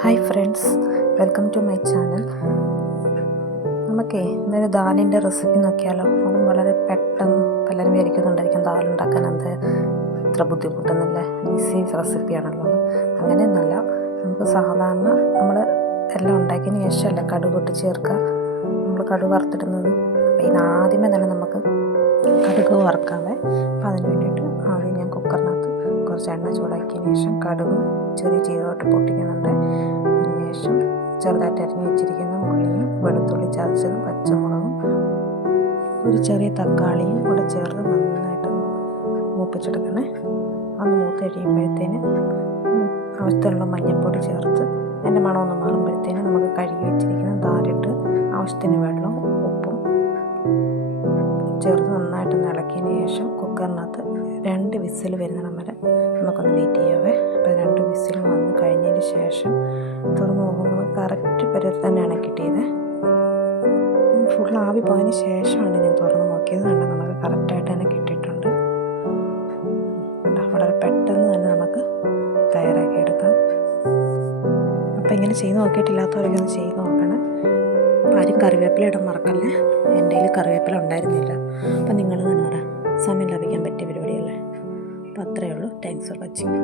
Hi friends, welcome to my channel. നമുക്കേ ഇന്നൊരു ദാലിൻ്റെ recipe നോക്കിയാലോ. അതും വളരെ പെട്ടെന്ന് പലരും വിചാരിക്കുന്നുണ്ടായിരിക്കും ദാലുണ്ടാക്കാൻ എന്ത് ഇത്ര ബുദ്ധിമുട്ടെന്നില്ല, ഈസി റെസിപ്പിയാണല്ലോ. അങ്ങനെയൊന്നുമല്ല. നമുക്ക് സാധാരണ നമ്മൾ എല്ലാം ഉണ്ടാക്കിയതിന് ശേഷമല്ല കടുക് പൊട്ടി ചേർക്കുക. നമ്മൾ കടുക് വറുത്തിടുന്നത്. അപ്പോൾ ഇതിനാദ്യമേ തന്നെ നമുക്ക് കടുക് വറുക്കാവേ. അപ്പോൾ അതിന് വേണ്ടിയിട്ട് ആദ്യം ഞാൻ കുക്കറിനകത്ത് കുറച്ച് എണ്ണ ചൂടാക്കിയതിന് ശേഷം കടുകും ചെറിയ ജീരകമായിട്ട് പൊട്ടിക്കുന്നുണ്ട്. അതിനുശേഷം ചെറുതായിട്ട് അരിഞ്ഞ് വെച്ചിരിക്കുന്ന ഉള്ളിയും വെളുത്തുള്ളി ചതച്ചതും പച്ചമുളകും ഒരു ചെറിയ തക്കാളിയും കൂടെ ചേർത്ത് നന്നായിട്ട് മൂപ്പിച്ചെടുക്കണേ. അത് മൂത്ത് കഴിയുമ്പോഴത്തേന് ആവശ്യത്തിനുള്ള മഞ്ഞൾപ്പൊടി ചേർത്ത് അതിൻ്റെ മണമൊന്ന് മാറുമ്പോഴത്തേന് നമുക്ക് കഴുകി വെച്ചിരിക്കുന്ന ദാലിട്ട് ആവശ്യത്തിന് വെള്ളവും ഉപ്പും ചേർത്ത് നന്നായിട്ടൊന്ന് ഇളക്കിയതിന് ശേഷം കുക്കറിനകത്ത് 2 വിസിൽ വരുന്നിടം വരെ നമുക്കൊന്ന് വെയിറ്റ് ചെയ്യാവേ. അപ്പോൾ 2 വിസിൽ വന്ന് കഴിഞ്ഞതിന് ശേഷം തുറന്ന് നോക്കുമ്പോൾ കറക്റ്റ് പരുവത്തിൽ തന്നെയാണ് കിട്ടിയത്. ഫുൾ ആവി പോയതിന് ശേഷമാണ് ഞാൻ തുറന്ന് നോക്കിയത്. കണ്ട് നമുക്ക് കറക്റ്റായിട്ട് തന്നെ കിട്ടിയിട്ടുണ്ട്. വളരെ പെട്ടെന്ന് തന്നെ നമുക്ക് തയ്യാറാക്കിയെടുക്കാം. അപ്പോൾ ഇങ്ങനെ ചെയ്ത് നോക്കിയിട്ടില്ലാത്തവരൊക്കെ ഒന്ന് ചെയ്ത് നോക്കണം. അപ്പോൾ ആരും കറിവേപ്പില ഇടാൻ മറക്കല്ലേ. എൻ്റെ കയ്യിൽ കറിവേപ്പില ഉണ്ടായിരുന്നില്ല. അപ്പോൾ നിങ്ങൾ തന്നെ സമയം ലഭിക്കാൻ പറ്റിയ പരിപാടിയല്ലേ. അപ്പോൾ അത്രയേ ഉള്ളൂ. Thanks for watching.